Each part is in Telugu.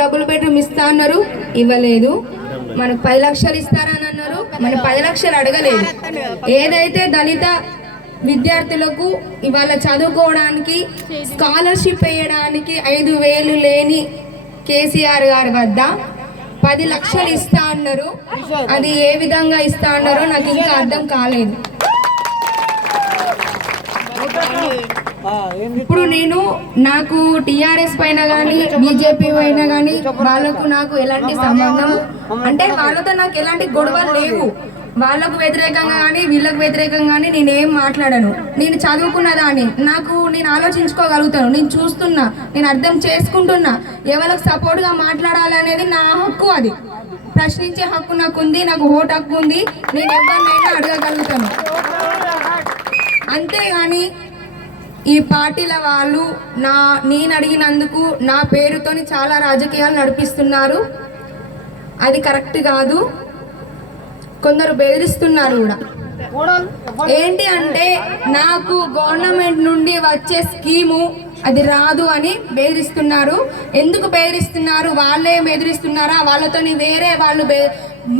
డబ్బులు బెడ్రూమ్ ఇస్తా అన్నారు. ఇవ్వలేదు. మనకు పది లక్షలు ఇస్తారని అన్నారు మన పది లక్షలు అడగలేదు. ఏదైతే దళిత విద్యార్థులకు ఇవాళ చదువుకోవడానికి స్కాలర్షిప్ వేయడానికి ఐదు వేలు లేని కేసీఆర్ గారి వద్ద పది లక్షలు ఇస్తా అన్నారు. అది ఏ విధంగా ఇస్తా అన్నారో నాకు ఇంకా అర్థం కాలేదు. ఇప్పుడు నేను నాకు టిఆర్ఎస్ పైన కానీ బీజేపీ పైన కానీ వాళ్ళకు నాకు ఎలాంటి సంబంధం? అంటే వాళ్ళతో నాకు ఎలాంటి గొడవలు లేవు. వాళ్ళకు వ్యతిరేకంగా కానీ వీళ్ళకు వ్యతిరేకంగా కానీ నేనేం మాట్లాడను. నేను చదువుకున్న దాన్ని నాకు నేను ఆలోచించుకోగలుగుతాను. నేను చూస్తున్నా నేను అర్థం చేసుకుంటున్నా. ఎవరికి సపోర్ట్గా మాట్లాడాలి అనేది నా హక్కు అది. ప్రశ్నించే హక్కు నాకు ఉంది నాకు ఓటు హక్కు ఉంది. నేను ఎవరినైనా అడగగలుగుతాను. అంతేగాని ఈ పార్టీల వాళ్ళు నా నేను అడిగినందుకు నా పేరుతోని చాలా రాజకీయాలు నడిపిస్తున్నారు. అది కరెక్ట్ కాదు. కొందరు బెదిరిస్తున్నారు కూడా. ఏంటి అంటే నాకు గవర్నమెంట్ నుండి వచ్చే స్కీము అది రాదు అని బెదిరిస్తున్నారు. ఎందుకు బెదిరిస్తున్నారు? వాళ్ళే బెదిరిస్తున్నారా? వాళ్ళతోని వేరే వాళ్ళు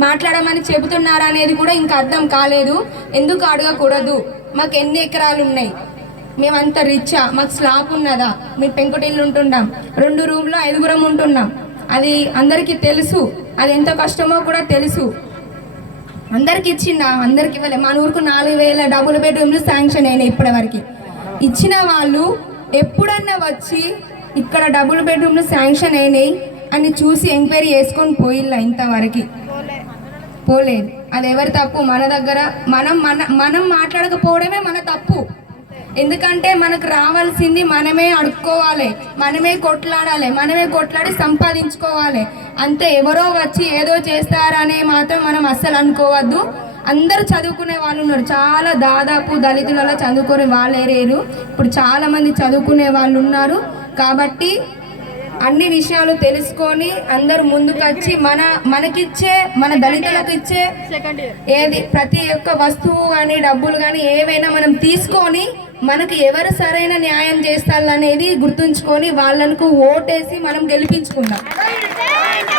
మాట్లాడమని చెబుతున్నారా అనేది కూడా ఇంకా అర్థం కాలేదు. ఎందుకు అడగకూడదు? మాకు ఎన్ని ఎకరాలు ఉన్నాయి? మేమంతా రిచ్చా మాకు స్లాబ్ ఉన్నదా? మీ పెంకుటిల్లు ఉంటున్నాం రెండు రూమ్లో ఐదుగురం ఉంటున్నాం. అది అందరికీ తెలుసు. అది ఎంత కష్టమో కూడా తెలుసు. అందరికి ఇచ్చిండ అందరికి ఇవ్వలే. మన ఊరుకు నాలుగు వేల డబుల్ బెడ్రూమ్లు శాంక్షన్ అయినాయి ఇప్పటివరకు. ఇచ్చిన వాళ్ళు ఎప్పుడన్నా వచ్చి ఇక్కడ డబుల్ బెడ్రూమ్లు శాంక్షన్ అయినాయి అని చూసి ఎంక్వైరీ చేసుకొని పోయిల్లా ఇంతవరకు. పోలేదు. అది ఎవరి తప్పు? మన దగ్గర మనం మన మనం మాట్లాడకపోవడమే మన తప్పు. ఎందుకంటే మనకు రావాల్సింది మనమే అడుక్కోవాలి మనమే కొట్లాడాలి మనమే కొట్లాడి సంపాదించుకోవాలి. అంతే ఎవరో వచ్చి ఏదో చేస్తారనే మాత్రం మనం అస్సలు అనుకోవద్దు. అందరూ చదువుకునే వాళ్ళు ఉన్నారు. చాలా దాదాపు దళితులలో చదువుకునే వాళ్ళే లేరు. ఇప్పుడు చాలా మంది చదువుకునే వాళ్ళు ఉన్నారు. కాబట్టి అన్ని విషయాలు తెలుసుకొని అందరూ ముందుకొచ్చి మన మనకిచ్చే మన దళితులకు ఇచ్చే ఏది ప్రతి ఒక్క వస్తువు కానీ డబ్బులు కానీ ఏవైనా మనం తీసుకొని మనకు ఎవరు సరైన న్యాయం చేస్తారనేది గుర్తుంచుకొని వాళ్ళకు ఓటేసి మనం గెలిపించుకుందాం.